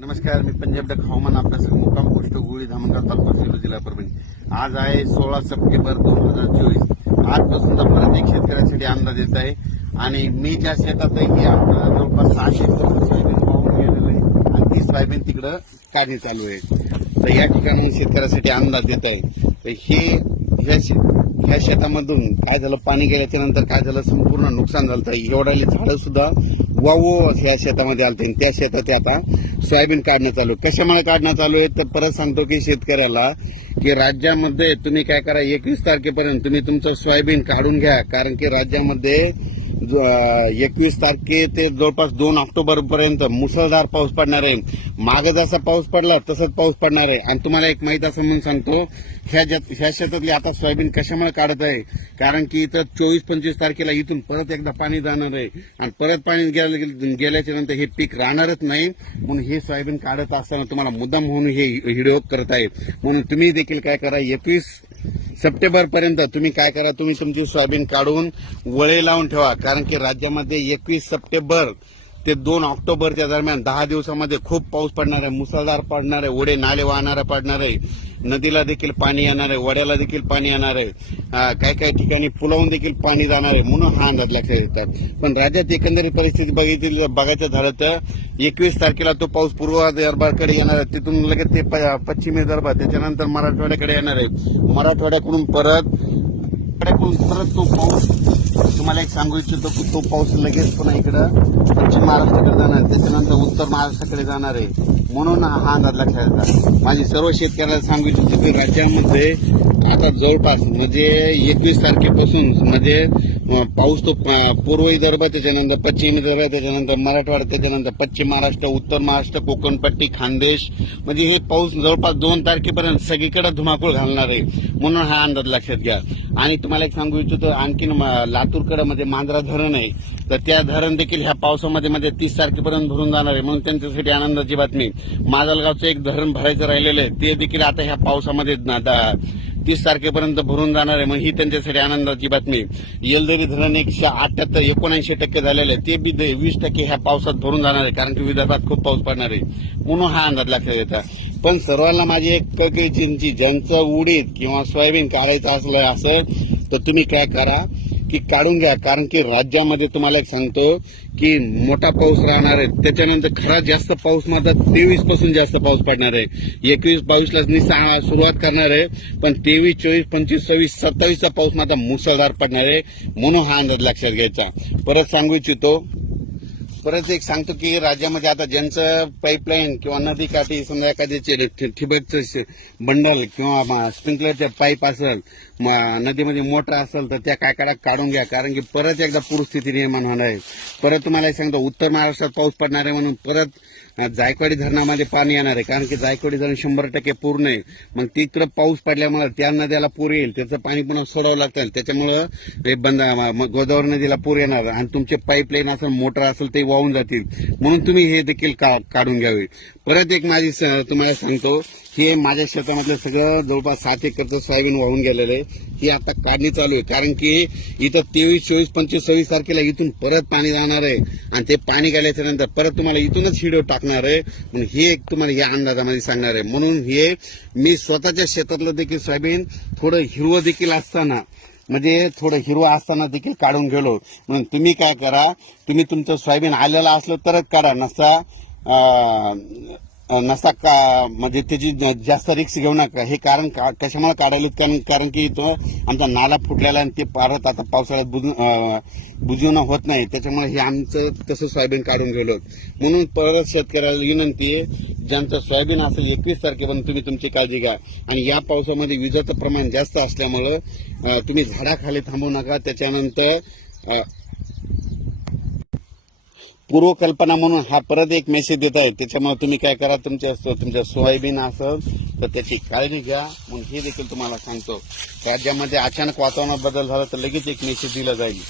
नमस्कार मी पंजाब डक हवामान अभ्यासक मुक्काम गोष्ट गुळी धामणगाव तालुका सेलू जिल्हा परभणी आज आहे सोळा सप्टेंबर दोन हजार चोवीस आजपासून तर प्रत्येक शेतकऱ्यासाठी अंदाज येत आहे आणि मी ज्या शेतातही आहे जवळपास सहाशे सोयाबीन पाहून गेलेलं आहे आणि ती सोयाबीन तिकडं काढणी चालू आहे तर या ठिकाणी शेतकऱ्यासाठी अंदाज देत आहे तर हे ह्या ह्या शेतामधून काय झालं पाणी गेल्याच्या नंतर काय झालं संपूर्ण नुकसान झालं एवढ्याले झाडं सुद्धा वावो ह्या शेतामध्ये आलं त्या शेतात आता सोयाबीन काढणं चालू आहे कशामुळे काढणं चालू आहे तर परत सांगतो की शेतकऱ्याला की राज्यामध्ये तुम्ही काय करा एकवीस तारखेपर्यंत तुम्ही तुमचं सोयाबीन काढून घ्या कारण की राज्यामध्ये एकवीस तारखे ते जवळपास दोन ऑक्टोबर पर्यंत मुसळधार पाऊस पडणार आहे मागे जसा पाऊस पडला तसंच पाऊस पडणार आहे आणि तुम्हाला एक माहीत असं म्हणून सांगतो ह्या ह्या शेतातली आता सोयाबीन कशामुळे काढत आहे कारण की इथं चोवीस पंचवीस तारखेला इथून परत एकदा पाणी जाणार आहे आणि परत पाणी गेल्याच्या नंतर हे पीक राहणारच नाही म्हणून हे सोयाबीन काढत असताना तुम्हाला मुद्दाम म्हणून हे व्हिडिओ करत आहे म्हणून तुम्ही देखील काय करा एकवीस सप्टेंबर पर्यंत तुम्ही काय करा तुम्ही तुमची सोयाबीन काढून वळे लावून ठेवा कारण की राज्यामध्ये एकवीस सप्टेंबर ते दोन ऑक्टोबरच्या दरम्यान दहा दिवसामध्ये खूप पाऊस पडणार आहे मुसळधार पडणार आहे ओढे नाले वाहणारे पडणार आहे नदीला देखील पाणी येणार आहे वड्याला देखील पाणी येणार आहे काही काही ठिकाणी पुलावून देखील पाणी जाणार आहे म्हणून हा अंदाज लक्षात येत आहे पण राज्यात एकंदरीत परिस्थिती बघितली बघायचं झालं तर एकवीस तारखेला तो पाऊस पूर्व दरबारकडे येणार आहे तिथून लगेच ते पश्चिमे दरबार त्याच्यानंतर मराठवाड्याकडे येणार आहे मराठवाड्याकडून परत परत तो पाऊस तुम्हाला एक सांगू इच्छितो की तो पाऊस लगेच पुन्हा इकडं पश्चिम महाराष्ट्राकडे जाणार त्याच्यानंतर उत्तर महाराष्ट्राकडे जाणार आहे म्हणून हा लक्षात येतात माझी सर्व शेतकऱ्याला सांगू इच्छितो की राज्यामध्ये आता जवळपास म्हणजे एकवीस तारखेपासून म्हणजे पाऊस तो पूर्व विदर्भ त्याच्यानंतर पश्चिम विदर्भ त्याच्यानंतर मराठवाडा त्याच्यानंतर पश्चिम महाराष्ट्र उत्तर महाराष्ट्र कोकणपट्टी खानदेश म्हणजे हे पाऊस जवळपास दोन तारखेपर्यंत सगळीकडे धुमाकूळ घालणार आहे म्हणून हा अंदाज लक्षात घ्या आणि तुम्हाला एक सांगू इच्छितो आणखीन लातूरकडे म्हणजे मांजरा धरण आहे तर त्या धरण देखील ह्या पावसामध्ये म्हणजे तीस तारखेपर्यंत भरून जाणार आहे म्हणून त्यांच्यासाठी आनंदाची बातमी माजलगावचं एक धरण भरायचं राहिलेलं आहे ते देखील आता ह्या पावसामध्ये तीस तारखेपर्यंत भरून जाणार आहे मग ही त्यांच्यासाठी आनंदाची बातमी येलदरी धरण एकशे अठ्याहत्तर एकोणऐंशी टक्के झालेलं आहे ते बी वीस टक्के ह्या पावसात भरून जाणार आहे कारण की विदर्भात खूप पाऊस पडणार आहे म्हणून हा अंदाज लक्षात येता पण सर्वांना माझी एक कळकळी चिंची ज्यांचं उडीद किंवा सोयाबीन काढायचं असलं असेल तर तुम्ही काय करा की काढून घ्या कारण की राज्यामध्ये तुम्हाला एक सांगतो की मोठा पाऊस राहणार आहे त्याच्यानंतर खरा जास्त पाऊस मात्र तेवीस पासून जास्त पाऊस पडणार आहे एकवीस बावीसला निसा सुरुवात करणार आहे पण तेवीस चोवीस पंचवीस सव्वीस सत्तावीसचा पाऊस मात्र मुसळधार पडणार आहे म्हणून हा अंदाज लक्षात घ्यायचा परत सांगू इच्छितो परत एक सांगतो की राज्यामध्ये आता ज्यांचं पाईपलाईन किंवा नदी काठी समजा एखाद्याचे ठिबकचं बंडल किंवा स्प्रिंकलरचे पाईप असेल नदीमध्ये मोटर असेल तर त्या काय काळात काढून घ्या कारण की परत एकदा पूरस्थिती निर्माण होणार आहे परत तुम्हाला सांगतो उत्तर महाराष्ट्रात पाऊस पडणार आहे म्हणून परत जायकवाडी धरणामध्ये पाणी येणार आहे कारण की जायकवाडी धरण शंभर टक्के पूर्ण आहे मग तिकडं पाऊस पडल्यामुळे त्या नद्याला पूर येईल त्याचं पाणी पुन्हा सोडावं लागतं त्याच्यामुळं बंद गोदावरी नदीला पूर येणार आणि तुमचे पाईपलाईन असेल मोटर असेल ते वाहून जातील म्हणून तुम्ही हे देखील काढून घ्यावे परत एक माझी तुम्हाला सांगतो हे माझ्या शेतामधलं सगळं जवळपास सात एकरचं सोयाबीन वाहून गेलेलं आहे हे आता काढणी चालू आहे कारण की इथं तेवीस चोवीस पंचवीस सव्वीस तारखेला इथून परत पाणी जाणार आहे आणि ते पाणी गेल्याच्या नंतर परत तुम्हाला इथूनच हिडव टाकणार आहे म्हणून हे एक तुम्हाला या अंदाजामध्ये सांगणार आहे म्हणून हे मी स्वतःच्या शेतातलं देखील सोयाबीन थोडं हिरवं देखील असताना म्हणजे थोडं हिरवं असताना देखील काढून गेलो म्हणून तुम्ही काय करा तुम्ही तुमचं सोयाबीन आलेलं असलं तरच काढा नसता नसा का म्हणजे त्याची जास्त रिक्स घेऊ नका हे कारण का कशामुळे काढायला कारण कारण की तो आमचा नाला फुटलेला आणि ते पारत आता पावसाळ्यात बुज बुजवणं होत नाही त्याच्यामुळे हे आमचं तसं सोयाबीन काढून गेलो म्हणून परत शेतकऱ्याला विनंती आहे ज्यांचं सोयाबीन असं एकवीस तारखेपर्यंत तुम्ही तुमची काळजी घ्या आणि या पावसामध्ये विजेचं प्रमाण जास्त असल्यामुळं तुम्ही झाडाखाली थांबू नका त्याच्यानंतर पूर्वकल्पना म्हणून हा परत एक मेसेज देत आहे त्याच्यामुळे तुम्ही काय करा तुमच्या तुमच्या सोयाबीन असेल तर त्याची काळजी घ्या म्हणून हे देखील तुम्हाला सांगतो राज्यामध्ये अचानक वातावरणात बदल झाला तर लगेच एक मेसेज दिला जाईल